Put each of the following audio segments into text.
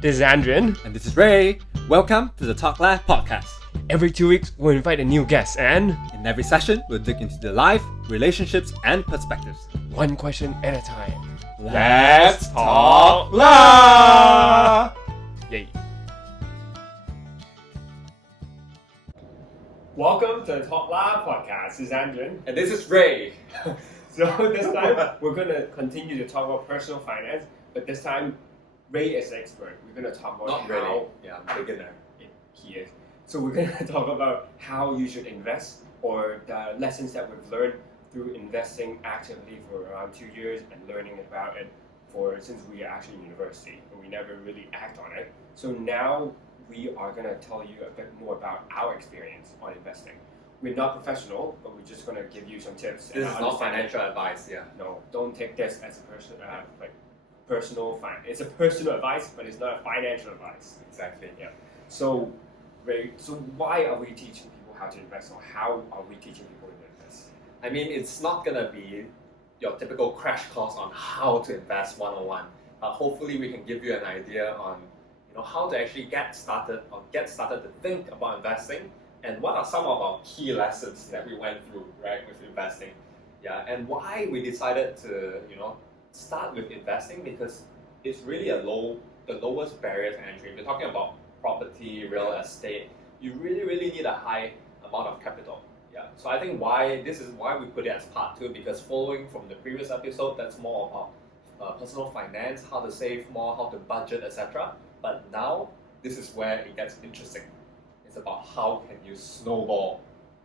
This is Andrian. And this is Ray. Welcome to the Talk Lab podcast. Every 2 weeks, we'll invite a new guest and In every session, we'll dig into their life, relationships, and perspectives. one question at a time. Let's talk lab! Yay. Welcome to the Talk Lab podcast. This is Andrian. And this is Ray. So this time, we're going to continue to talk about personal finance, but this time, Ray is the expert. We're going to talk about Not how... really. Yeah, I'm beginner. He is. So we're going to talk about how you should invest or the lessons that we've learned through investing actively for around 2 years and learning about it since we are actually in university, but we never really act on it. So now we are going to tell you a bit more about our experience on investing. We're not professional, but we're just going to give you some tips. This is not financial advice, yeah. No, don't take this as a personal finance. It's a personal advice, but it's not a financial advice. Exactly. Yeah. So, Ray, why are we teaching people how to invest, or how are we teaching people to invest? I mean, it's not going to be your typical crash course on how to invest 101. Hopefully, we can give you an idea on how to actually get started to think about investing, and what are some of our key lessons that we went through, right, with investing. Yeah, and why we decided to, start with investing, because it's really the lowest barrier to entry. We're talking about property, real estate. You really need a high amount of capital. Yeah. So I think this is why we put it as part 2, because following from the previous episode, that's more about personal finance, how to save more, how to budget, etc. But now this is where it gets interesting. It's about how can you snowball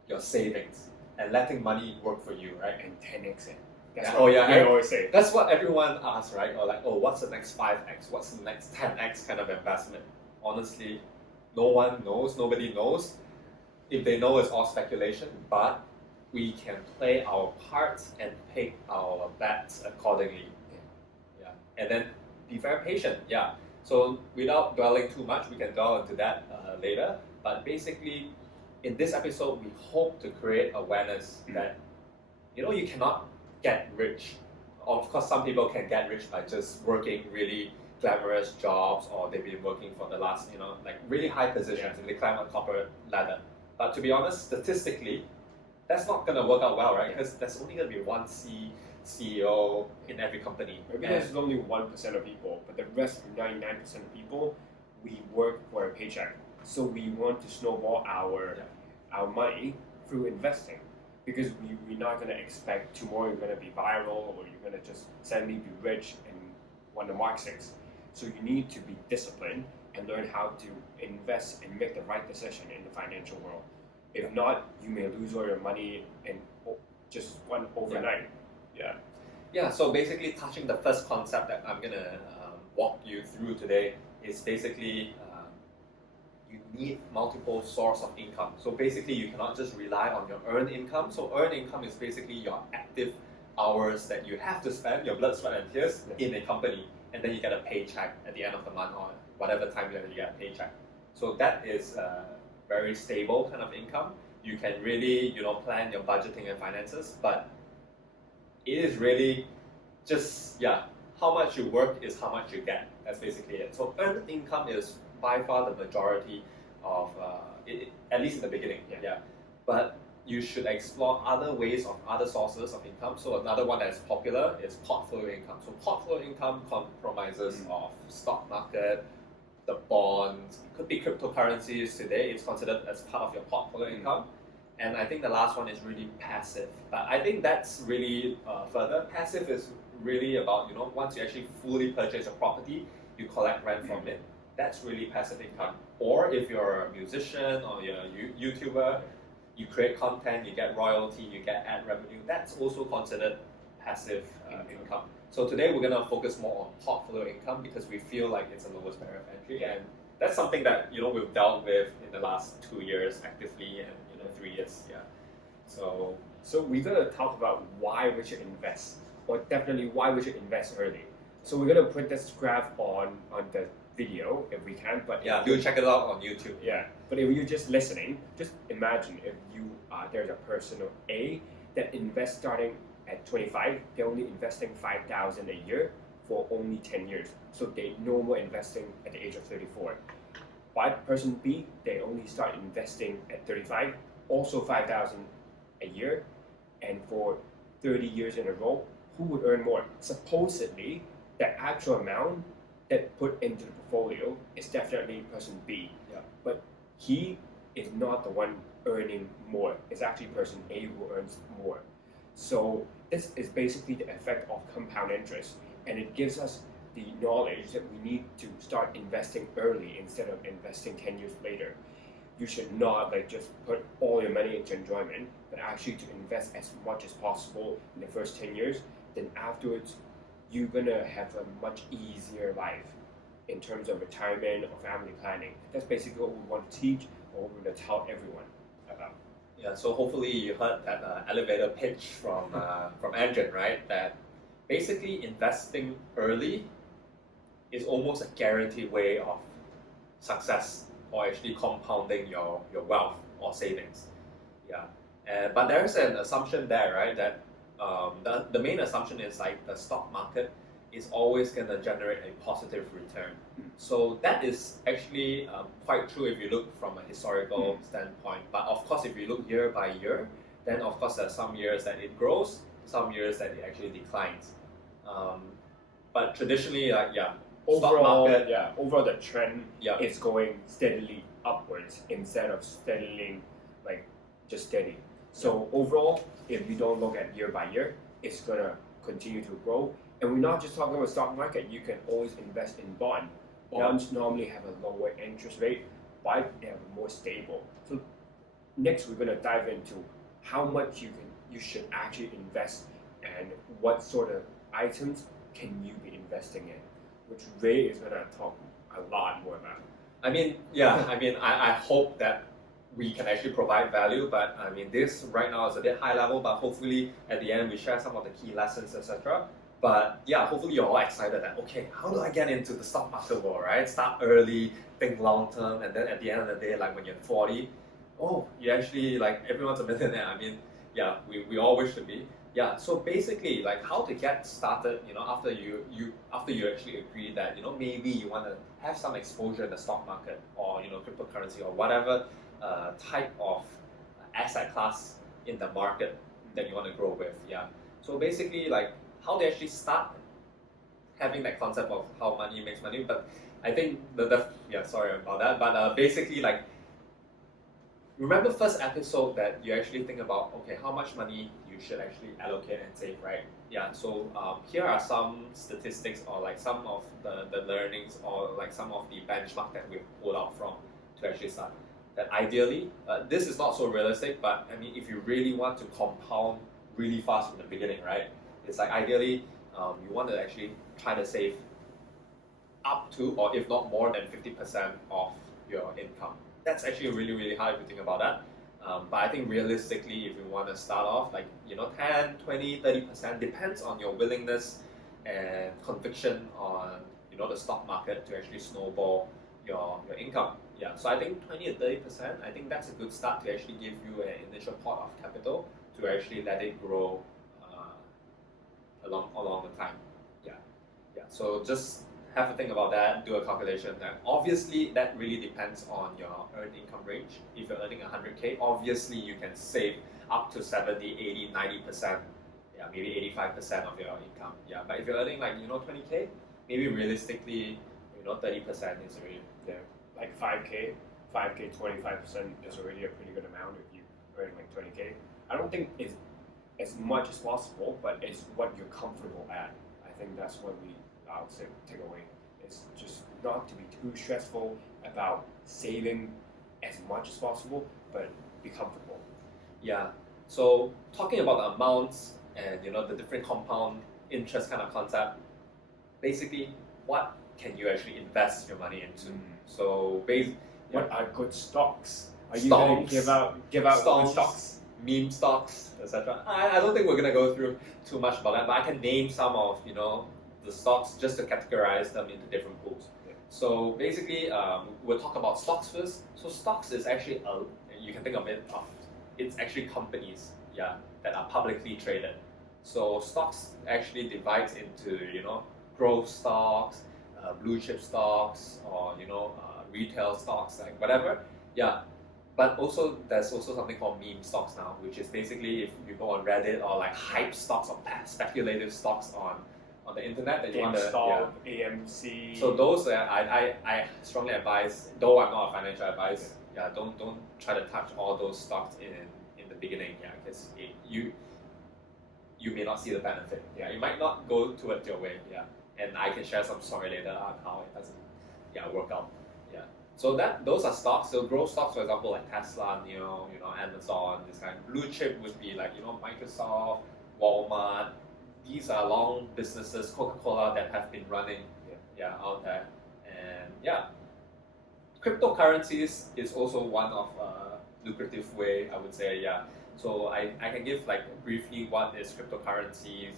your savings and letting money work for you, right? And 10x it. I always say. That's what everyone asks, right? Or what's the next 5x? What's the next 10x kind of investment? Honestly, no one knows. Nobody knows. If they know, it's all speculation. But we can play our parts and pick our bets accordingly. Yeah. And then be very patient. Yeah. So without dwelling too much, we can delve into that later. But basically, in this episode, we hope to create awareness that you cannot get rich. Of course, some people can get rich by just working really glamorous jobs, or they've been working for the last, really high positions and they climb a corporate ladder. But to be honest, statistically, that's not going to work out well, right? Because there's only going to be one CEO in every company. Maybe there's only 1% of people, but the rest, 99% of people, we work for a paycheck. So we want to snowball our money through investing. Because we're not going to expect tomorrow you're going to be viral, or you're going to just suddenly be rich and want to Mark 6. So you need to be disciplined and learn how to invest and make the right decision in the financial world. If not, you may lose all your money and just one overnight. Yeah, so basically touching the first concept that I'm going to walk you through today is basically you need multiple sources of income. So basically, you cannot just rely on your earned income. So earned income is basically your active hours that you have to spend, your blood, sweat, and tears in a company, and then you get a paycheck at the end of the month or whatever time you get a paycheck. So that is a very stable kind of income. You can really, plan your budgeting and finances, but it is really just, how much you work is how much you get. That's basically it. So earned income is by far the majority of it, at least in the beginning. Yeah. But you should explore other ways of other sources of income. So another one that is popular is portfolio income. So portfolio income compromises of stock market, the bonds, it could be cryptocurrencies today. It's considered as part of your portfolio income. And I think the last one is really passive. But I think that's really further. Passive is really about, once you actually fully purchase a property, you collect rent from it. That's really passive income. Or if you're a musician or you're a YouTuber, you create content, you get royalty, you get ad revenue. That's also considered passive income. So today we're going to focus more on portfolio income because we feel like it's the lowest barrier of entry, and that's something that we've dealt with in the last 2 years actively, and 3 years. Yeah. So we're going to talk about why we should invest, or definitely why we should invest early. So we're going to put this graph on the video if we can, but do check it out on YouTube. Yeah, but if you're just listening, just imagine if there's a person A that invests starting at 25, they're only investing 5,000 a year for only 10 years. So they no more investing at the age of 34. But person B, they only start investing at 35, also 5,000 a year, and for 30 years in a row, who would earn more? Supposedly, the actual amount that put into the portfolio is definitely person B. Yeah. But he is not the one earning more. It's actually person A who earns more. So this is basically the effect of compound interest, and it gives us the knowledge that we need to start investing early instead of investing 10 years later. You should not like just put all your money into enjoyment, but actually to invest as much as possible in the first 10 years. Then afterwards, you're gonna have a much easier life in terms of retirement or family planning. That's basically what we want to teach or we're gonna tell everyone about. Yeah, so hopefully you heard that elevator pitch from Andrew, right? That basically investing early is almost a guaranteed way of success or actually compounding your wealth or savings. Yeah, but there is an assumption there, right? That the main assumption is like the stock market is always going to generate a positive return. So that is actually quite true if you look from a historical standpoint. But of course, if you look year by year, then of course there are some years that it grows, some years that it actually declines. But traditionally, Overall, stock market, overall the trend yeah, is going steadily upwards instead of steadily like just steady. So overall, if you don't look at year by year, it's gonna continue to grow. And we're not just talking about stock market. You can always invest in bond. Bonds normally have a lower interest rate, but they are more stable. So next, we're gonna dive into how much you should actually invest and what sort of items can you be investing in, which Ray is gonna talk a lot more about. I mean, yeah, I hope that we can actually provide value, but I mean, this right now is a bit high level, but hopefully at the end we share some of the key lessons, etc. But yeah, hopefully you're all excited that, okay, how do I get into the stock market world, right? Start early, think long term, and then at the end of the day, like when you're 40, oh, you actually, like, everyone's a millionaire. I mean, yeah, we all wish to be. Yeah, so basically, like, how to get started, after you actually agree that, maybe you want to have some exposure in the stock market or, cryptocurrency or whatever type of asset class in the market that you want to grow with. Yeah, so basically, like, how to actually start having that concept of how money makes money. But I think sorry about that, but basically, like, remember first episode that you actually think about, okay, how much money you should actually allocate and save, right? Yeah, so here are some statistics or like some of the learnings or like some of the benchmark that we've pulled out from to actually start. That ideally, this is not so realistic, but I mean, if you really want to compound really fast from the beginning, right? It's like ideally, you want to actually try to save up to, or if not more than 50% of your income. That's actually really, really hard if you think about that. But I think realistically, if you want to start off, like, 10, 20, 30%, depends on your willingness and conviction on, the stock market to actually snowball your income. Yeah, so I think 20 to 30%, I think that's a good start to actually give you an initial pot of capital to actually let it grow along the time. Yeah. So just have to think about that, do a calculation. And obviously, that really depends on your earned income range. If you're earning 100K, obviously you can save up to 70, 80, 90%, yeah, maybe 85% of your income. Yeah, but if you're earning like 20K, maybe realistically, 30% is already there. Like 5K, 25% is already a pretty good amount if you earn like 20K. I don't think it's as much as possible, but it's what you're comfortable at. I think that's what I'll say take away is just not to be too stressful about saving as much as possible, but be comfortable. Yeah. So talking about the amounts and the different compound interest kind of concept, basically, what can you actually invest your money into? So what are good stocks? Are you going to give out good stocks? Meme stocks, etc. I don't think we're gonna go through too much about that, but I can name some of the stocks just to categorize them into different pools. Yeah. So basically, we'll talk about stocks first. So stocks is actually you can think of it it's actually companies, that are publicly traded. So stocks actually divides into growth stocks, blue chip stocks, or retail stocks, like whatever. Yeah. But also, there's also something called meme stocks now, which is basically if you go on Reddit or like hype stocks or speculative stocks on the internet that you want to. GameStop, AMC. So those I strongly advise, though I'm not a financial advisor, don't try to touch all those stocks in the beginning, because you may not see the benefit. It might not go towards your way. And I can share some story later on how it doesn't work out. So those are stocks. So growth stocks, for example, like Tesla, Amazon, this kind. Blue chip would be like Microsoft, Walmart. These are long businesses, Coca-Cola, that have been running out there. And cryptocurrencies is also one of lucrative way, I would say. So I can give like briefly what is cryptocurrencies.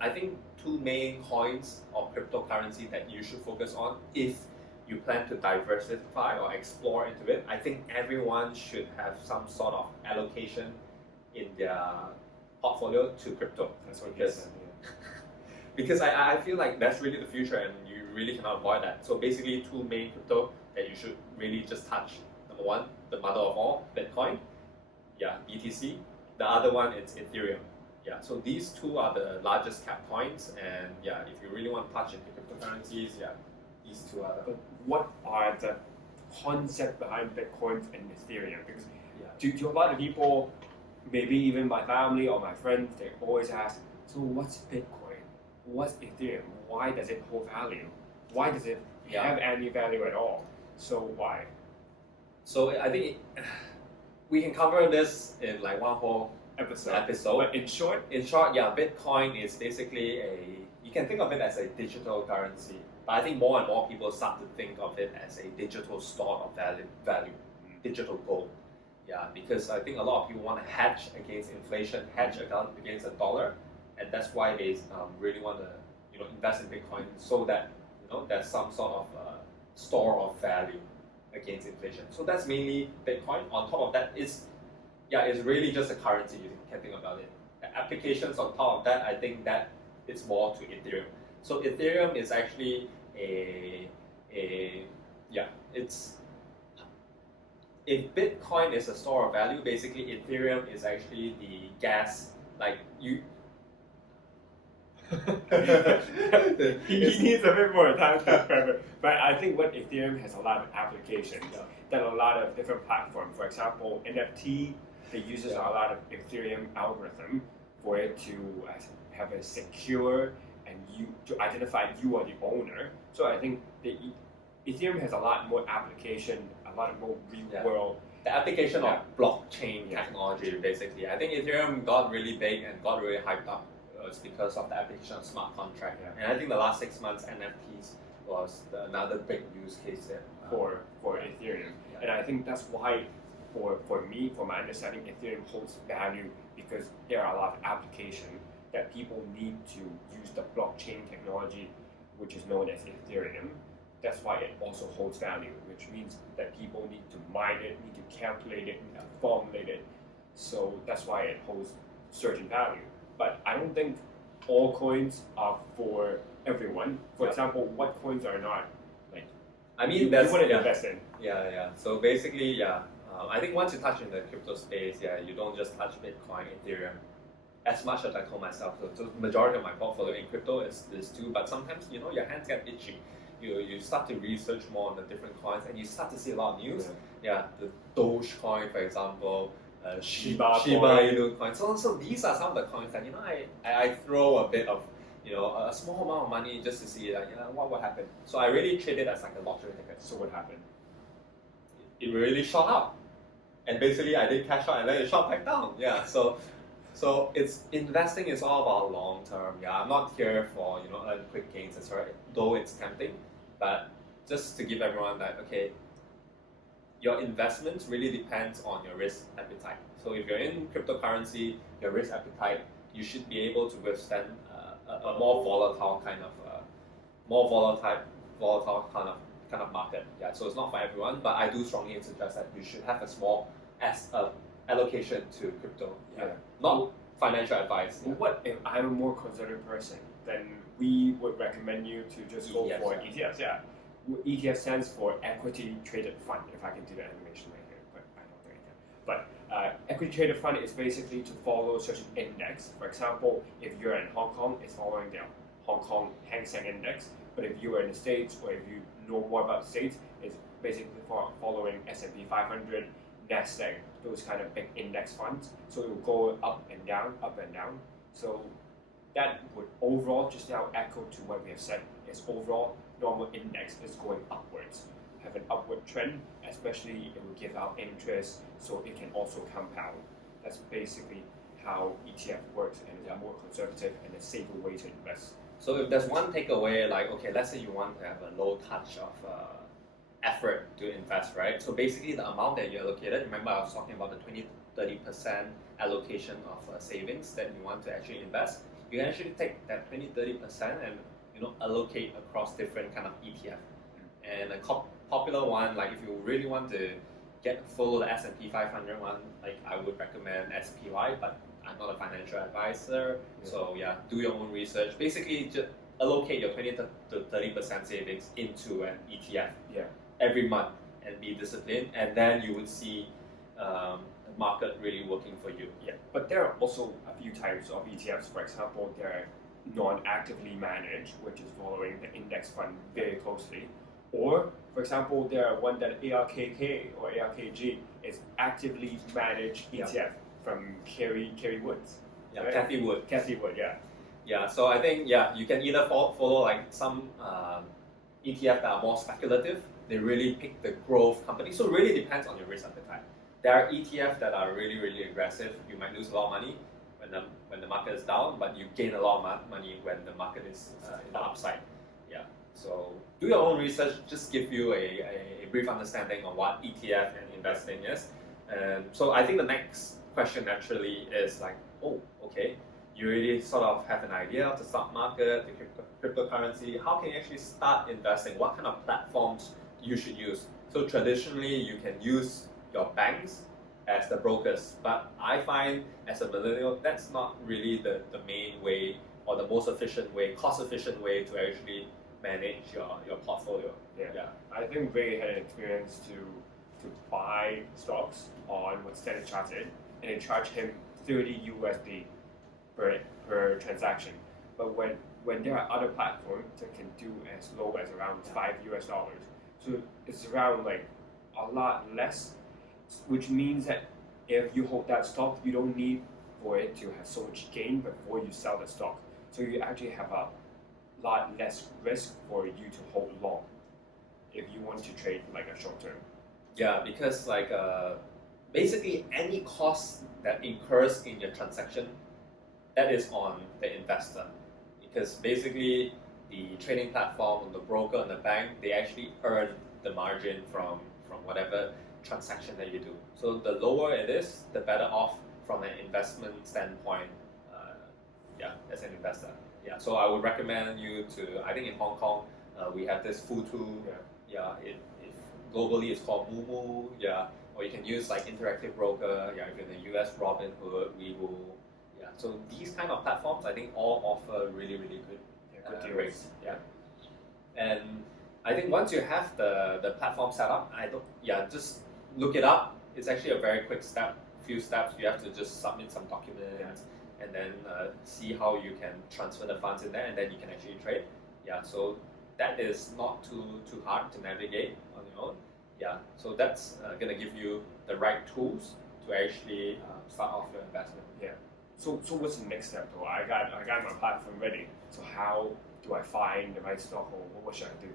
I think two main coins of cryptocurrency that you should focus on if you plan to diversify or explore into it. I think everyone should have some sort of allocation in their portfolio to crypto. That's what you said. Because I feel like that's really the future, and you really cannot avoid that. So basically, two main crypto that you should really just touch. Number one, the mother of all, Bitcoin. BTC. The other one is Ethereum. So these two are the largest cap coins, and if you really want to touch into cryptocurrencies, these two are the. But what are the concept behind Bitcoin and Ethereum? Because to a lot of people, maybe even my family or my friends, they always ask, so what's Bitcoin? What's Ethereum? Why does it hold value? Why does it have any value at all? So why? So I think we can cover this in like one whole episode. But in short, Bitcoin is basically you can think of it as a digital currency. But I think more and more people start to think of it as a digital store of value, digital gold. Because I think a lot of people want to hedge against inflation, hedge against the dollar, and that's why they really want to invest in Bitcoin so that there's some sort of store of value against inflation. So that's mainly Bitcoin. On top of that is really just a currency, you can think about it. The applications on top of that, I think that it's more to Ethereum. So Ethereum is actually if Bitcoin is a store of value, basically Ethereum is actually the gas, like you. he needs a bit more time to remember. But I think what Ethereum has a lot of applications that a lot of different platforms. For example, NFT, it uses a lot of Ethereum algorithm for it to have a secure and to identify you are the owner. So I think Ethereum has a lot more application, a lot more real world. The application of blockchain technology, basically. I think Ethereum got really big and got really hyped up. It's because of the application of smart contract. And I think the last 6 months, NFTs was another big use case there for Ethereum. And I think that's why, for me, for my understanding, Ethereum holds value because there are a lot of applications that people need to use the blockchain technology, which is known as Ethereum. That's why it also holds value, which means that people need to mine it, need to calculate it, need to formulate it. So that's why it holds certain value. But I don't think all coins are for everyone. For example, what coins are not like? I mean, you wouldn't invest in. So basically, I think once you touch in the crypto space, you don't just touch Bitcoin, Ethereum. As much as I told myself, so the majority of my portfolio in crypto is too. But sometimes your hands get itchy. You start to research more on the different coins, and you start to see a lot of news. The Dogecoin, for example. Shiba Inu coin. So these are some of the coins that I throw a bit of a small amount of money just to see what will happen. So I really treat it as like a lottery ticket. So what happened? It really shot up, and basically I did cash out and then it shot back down. So it's investing is all about long term. I'm not here for earn quick gains, though it's tempting, but just to give everyone that your investments really depends on your risk appetite. So if you're in cryptocurrency, your risk appetite, you should be able to withstand a more volatile kind of market. So it's not for everyone, but I do strongly suggest that you should have a small allocation to crypto. Not financial advice. What if I'm a more conservative person? then we would recommend you to just go ETFs, for yeah. ETFs. Yeah, ETF stands for equity traded fund. If I can do the animation right here, but I don't think I can. But equity traded fund is basically to follow such an index. For example, if you're in Hong Kong, it's following the Hong Kong Hang Seng Index. But if you are in the States, or if you know more about the States, it's basically following S&P 500, NASDAQ, those kind of big index funds. So it will go up and down, up and down. So that would overall just now echo to what we have said, is overall normal index is going upwards, have an upward trend, especially it will give out interest, so it can also compound. That's basically how ETF works, and it's a more conservative and a safer way to invest. So if there's one takeaway, like, okay, let's say you want to have a low touch of effort to invest, right? So basically the amount that you allocated, remember I was talking about the 20-30% allocation of savings that you want to actually invest. You can actually take that 20-30% and allocate across different kind of ETF. And a popular one, like if you really want to follow the S&P 500 one, like I would recommend SPY, but I'm not a financial advisor, so yeah, do your own research. Basically, just allocate your 20-30% savings into an ETF every month and be disciplined, and then you would see the market really working for you. Yeah, but there are also a few types of ETFs. For example, there are non-actively managed, which is following the index fund very closely. Or, for example, there are one that ARKK or ARKG is actively managed ETF from Kerry Woods. Yeah, right? Kathy Wood. Kathy Wood, yeah. Yeah, so I think, you can either follow like some ETF that are more speculative. They really pick the growth company. So it really depends on your risk appetite. There are ETFs that are really, really aggressive. You might lose a lot of money when the market is down, but you gain a lot of money when the market is in the upside. Yeah. So do your own research. Just give you a brief understanding on what ETF and investing is. And so I think the next question naturally is like, oh, okay, you already sort of have an idea of the stock market, the cryptocurrency. How can you actually start investing? What kind of platforms you should use? So traditionally, you can use your banks as the brokers, but I find as a millennial, that's not really the main way or the most efficient way, cost-efficient way to actually manage your portfolio. Yeah. I think Ray had an experience to buy stocks on what Standard Chartered, and they charge him $30 USD per transaction. But when there are other platforms that can do as low as around $5 US, so it's around like a lot less, which means that if you hold that stock, you don't need for it to have so much gain before you sell the stock. So you actually have a lot less risk for you to hold long if you want to trade like a short term. Yeah, because like basically any cost that incurs in your transaction, that is on the investor. Because basically the trading platform, the broker and the bank, they actually earn the margin from whatever transaction that you do. So the lower it is, the better off from an investment standpoint, as an investor. Yeah, so I would recommend you to, I think in Hong Kong, we have this Futu, globally it's called Moomoo, or you can use like Interactive Broker, if you're in the US, Robinhood, Webull, so these kind of platforms, I think all offer really, really good Good rates. And I think once you have the platform set up, just look it up. It's actually a very quick few steps. You have to just submit some documents and then see how you can transfer the funds in there, and then you can actually trade. So that is not too hard to navigate on your own. So that's gonna give you the right tools to actually start off your investment. So what's the next step though? I got my platform ready. So how do I find the right stock, or what should I do?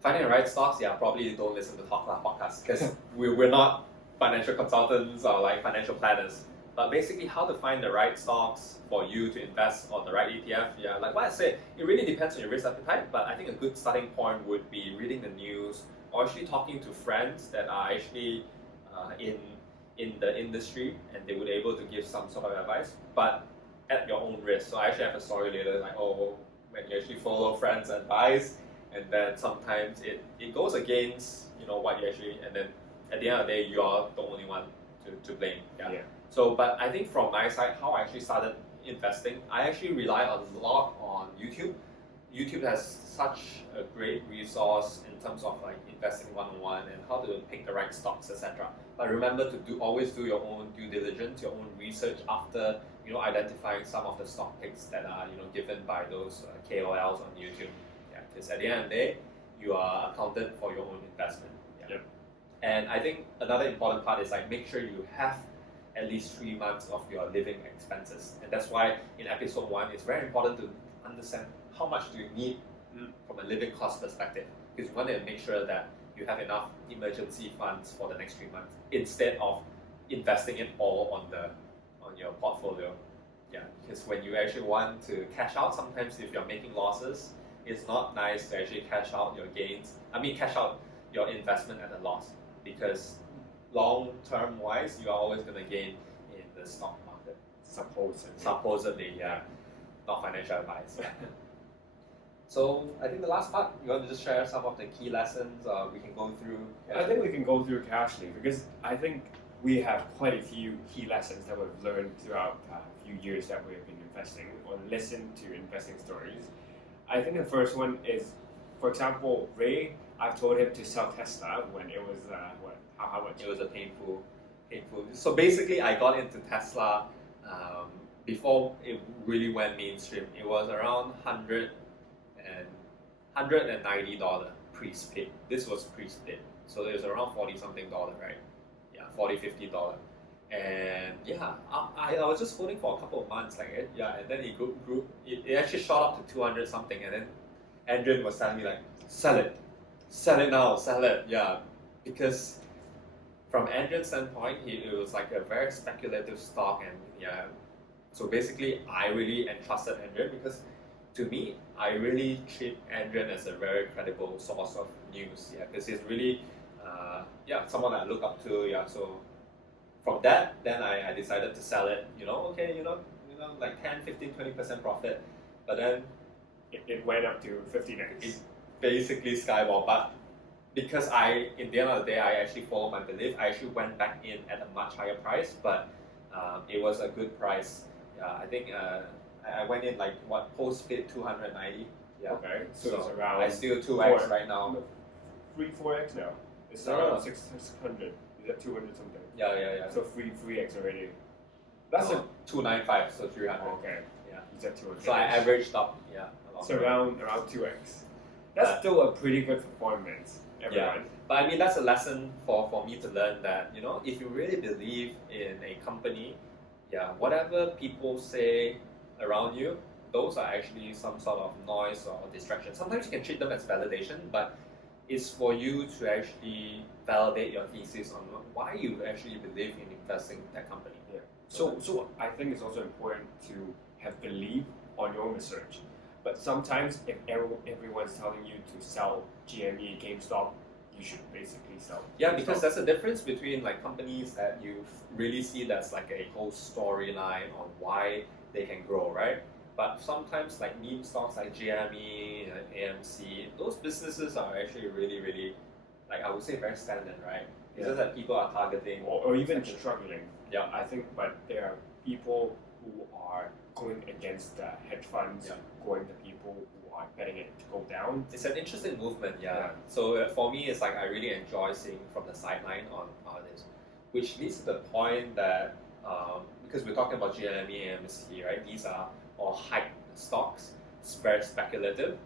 Finding the right stocks, probably don't listen to Talk Club podcast because we're not financial consultants or like financial planners. But basically, how to find the right stocks for you to invest on the right ETF. Like what I said, it really depends on your risk appetite. But I think a good starting point would be reading the news or actually talking to friends that are actually in the industry, and they would be able to give some sort of advice, but at your own risk. So I actually have a story later, like when you actually follow friends' advice, and then sometimes it goes against what you actually, and then at the end of the day you are the only one to blame. So but I think from my side, how I actually started investing, I actually rely a lot on YouTube. YouTube has such a great resource in terms of like investing one-on-one and how to pick the right stocks, etc. But remember to always do your own due diligence, your own research after identifying some of the stock picks that are given by those KOLs on YouTube. Yeah, because at the end of the day, you are accounted for your own investment. Yeah. Yep. And I think another important part is like make sure you have at least 3 months of your living expenses, and that's why in episode 1 it's very important to understand how much do you need from a living cost perspective, because you want to make sure that you have enough emergency funds for the next 3 months instead of investing it all on your portfolio. Yeah, because when you actually want to cash out, sometimes if you're making losses, it's not nice to actually cash out your gains. Cash out your investment at a loss, because long-term wise, you are always going to gain in the stock market. Supposedly, yeah. Not financial advice. So I think the last part, you want to just share some of the key lessons we can go through? I think we can go through casually, because I think we have quite a few key lessons that we've learned throughout a few years that we've been investing or listen to investing stories. I think the first one is, for example, Ray, I've told him to sell Tesla when it was, how much? It was a painful. So basically, I got into Tesla before it really went mainstream. It was around $190 pre-split. This was pre-split, so it was around $40 something, right? Yeah, $40-50. And yeah, I was just holding for a couple of months, and then it grew. It actually shot up to 200 something, and then Adrian was telling me like, sell it now, sell it. Yeah, because from Adrian's standpoint, it was like a very speculative stock, and yeah. So basically, I really entrusted Adrian, because to me, I really treat Adrian as a very credible source of news. Yeah, because he's really, someone I look up to. Yeah, so from that, then I decided to sell it. Like 10, 15, 20% profit, but then it went up to 50x. It basically skyball, but because in the end of the day, I actually followed my belief. I actually went back in at a much higher price, but it was a good price. I think I went in like post-split 290. Yeah. Okay. So it's around. I still 2x right now. 3-4x now. It's around 600. Is that 200 something? Yeah. So 3x already. That's 295, so 300. Okay. Yeah. He's at 200. So I averaged up. Yeah. It's around 2x. That's still a pretty good performance. Everyone. Yeah. But that's a lesson for me to learn that if you really believe in a company, whatever people say around you, those are actually some sort of noise or distraction. Sometimes you can treat them as validation, but it's for you to actually validate your thesis on why you actually believe in investing in that company. Yeah. So I think it's also important to have belief on your own research. But sometimes if everyone's telling you to sell GME, GameStop, you should basically sell. Yeah, because that's the difference between like companies that you really see that's like a whole storyline on why they can grow, right? But sometimes like meme stocks like GME, AMC, those businesses are actually really, really, like I would say very standard, right? It's just that people are targeting. Or even struggling. Yeah. I think, but there are people who are going against the hedge funds, going to people who are betting it to go down. It's an interesting movement, So for me, it's like I really enjoy seeing from the sideline on this, which leads to the point that because we're talking about GME, AMC, right? These are all hype stocks. It's very speculative.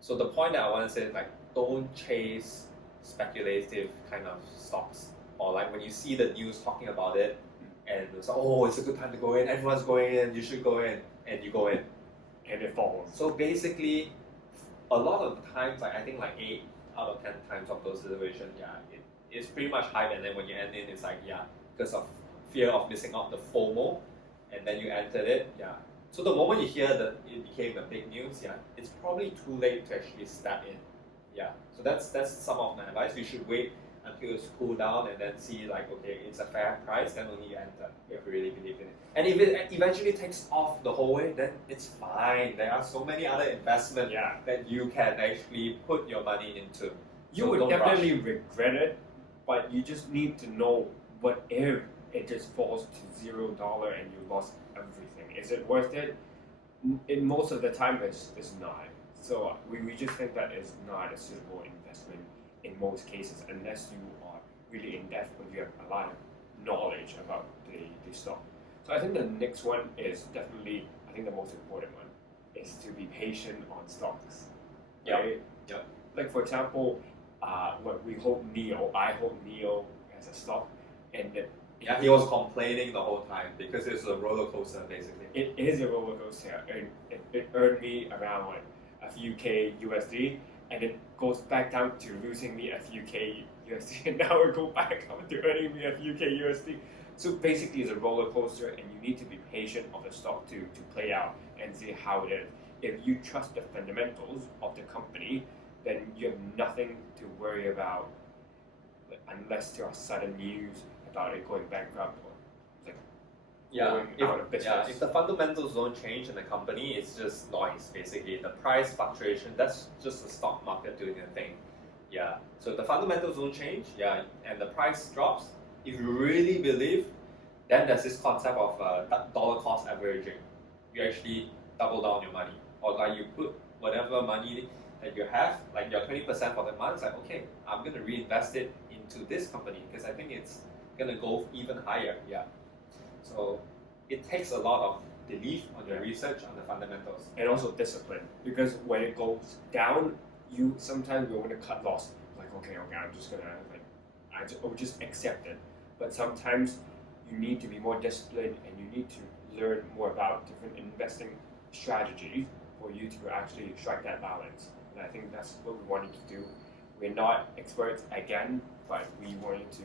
So the point that I want to say is like, don't chase speculative kind of stocks, or like when you see the news talking about it, and it's like, oh, it's a good time to go in. Everyone's going in. You should go in, and you go in, and it falls. So basically, a lot of the times, like I think like 8 out of 10 times of those situations, it's pretty much hype, and then when you end in, it's like because of fear of missing out the FOMO, and then you entered it, So the moment you hear that it became the big news, it's probably too late to actually step in, So that's some of my advice. You should wait until it's cooled down and then see like, okay, it's a fair price, then only you enter if you really believe in it. And if it eventually takes off the whole way, then it's fine. There are so many other investments that you can actually put your money into. You would definitely regret it, but you just need to know what if it just falls to $0 and you lost everything. Is it worth it? In most of the time, it's not. So we just think that is not a suitable investment in most cases unless you are really in depth and you have a lot of knowledge about the stock. So I think the next one is definitely, I think the most important one is to be patient on stocks. Right? Yep. Like for example, what we hold NEO, I hold NEO as a stock, and that Yeah, he was complaining the whole time because it's a roller coaster basically. it is a roller coaster, and it earned me around what, a few K USD, and it goes back down to losing me a few K USD, and now it go back up to earning me a few K USD. So basically, it's a roller coaster, and you need to be patient of the stock to play out and see how it is. If you trust the fundamentals of the company, then you have nothing to worry about, unless there are sudden news about it going bankrupt or like going out of business. If the fundamentals don't change in the company, it's just noise basically. The price fluctuation, that's just the stock market doing a thing. Yeah. So if the fundamentals don't change, and the price drops, if you really believe, then there's this concept of dollar cost averaging. You actually double down your money, or like you put whatever money that you have, like your 20% for the month, it's like, okay, I'm going to reinvest it into this company because I think it's going to go even higher. Yeah. So it takes a lot of belief on your research on the fundamentals. And also discipline, because when it goes down, you sometimes we want to cut loss. Like, okay, I'm just gonna I'll just accept it. But sometimes you need to be more disciplined, and you need to learn more about different investing strategies for you to actually strike that balance. And I think that's what we wanted to do. We're not experts again, but we wanted to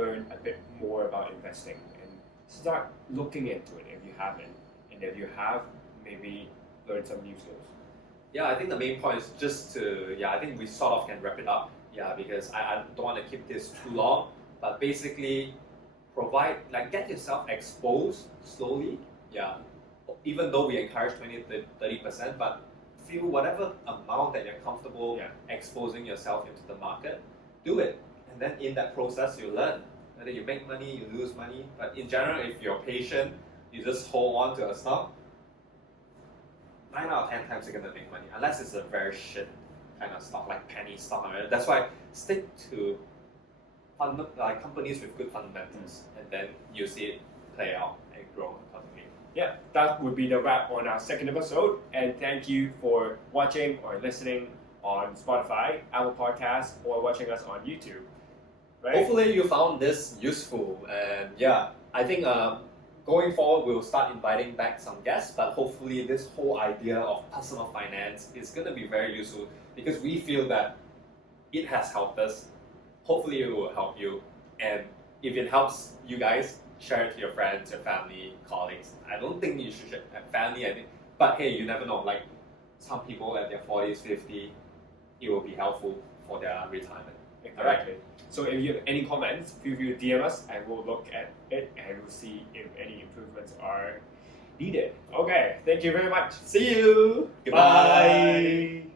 learn a bit more about investing and start looking into it if you haven't. And if you have, maybe learn some new skills. Yeah, I think the main point is just to, I think we sort of can wrap it up. Yeah, because I don't want to keep this too long, but basically get yourself exposed slowly. Yeah, even though we encourage 20 to 30%, but feel whatever amount that you're comfortable exposing yourself into the market, do it. And then in that process, you learn. Whether you make money, you lose money. But in general, if you're patient, you just hold on to a stock, 9 out of 10 times you're going to make money, unless it's a very shit kind of stock, like penny stock. That's why stick to companies with good fundamentals, and then you see it play out and grow accordingly. Yeah, that would be the wrap on our second episode, and thank you for watching or listening on Spotify, Apple Podcasts, or watching us on YouTube. Right? Hopefully you found this useful, and I think going forward we'll start inviting back some guests, but hopefully this whole idea of personal finance is going to be very useful because we feel that it has helped us. Hopefully it will help you, and if it helps you guys, share it to your friends, your family, colleagues. I don't think you should share family, I think, but hey, you never know, like some people at their 40s, 50, it will be helpful for their retirement. Exactly. Right. So if you have any comments, feel free to DM us and we'll look at it and we'll see if any improvements are needed. Okay, thank you very much. See you. Goodbye. Bye.